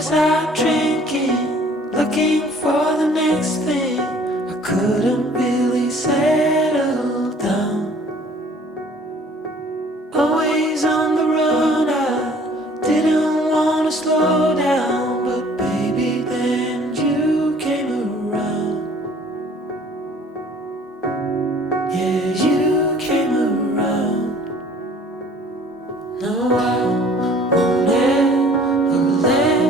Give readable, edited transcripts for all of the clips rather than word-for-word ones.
Was out drinking, looking for the next thing. I couldn't really settle down. Always on the run, I didn't want to slow down. But baby, then you came around. Yeah, you came around. No, I won't ever let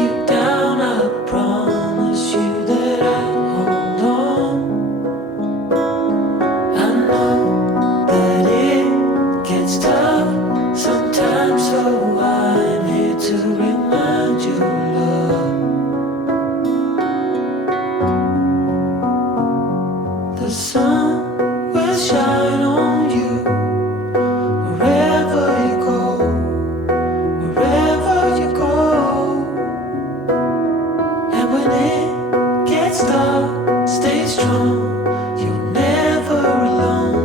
you down. I promise you that I'll hold on. I know that it gets tough sometimes, so I'm here to remind you, love. The sun will shine on you wherever you go, wherever you go. And when it gets dark, stay strong. You're never alone.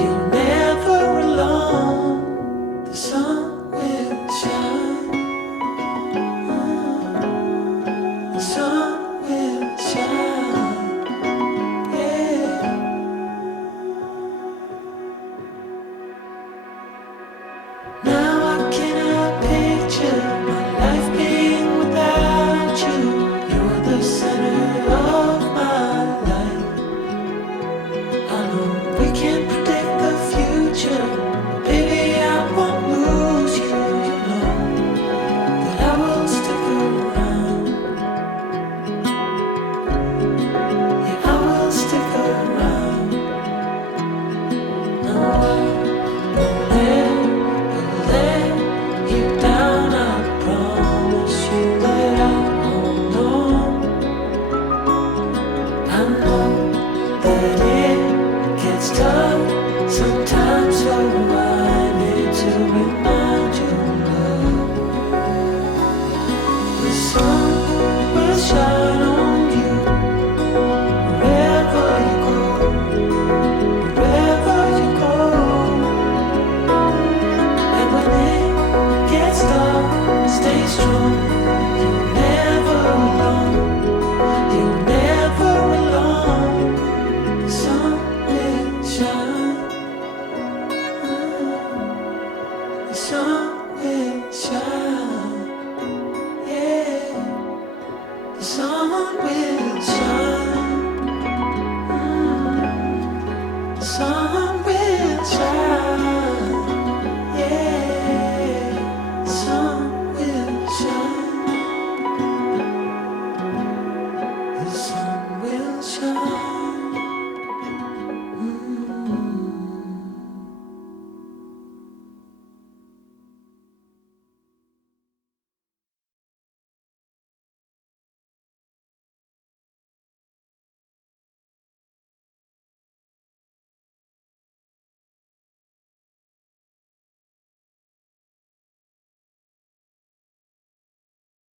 You're never alone. The sun will shine. The sun will shine. Yeah. Now I cannot picture my life being without you. You're the center of my life. I know we can't predict the future. Baby, I won't lose you. You know that I will stick around. Yeah, I will stick around. No, I won't ever let you down. I promise you that I'll hold on. I know that it gets tough sometimes, so I'm here to remind you, love. The sun will shine on you wherever you go, wherever you go. And when it gets dark, stay strong. You're never alone. You're never alone. The sun will shine. The sun will shine. Yeah. The sun will shine.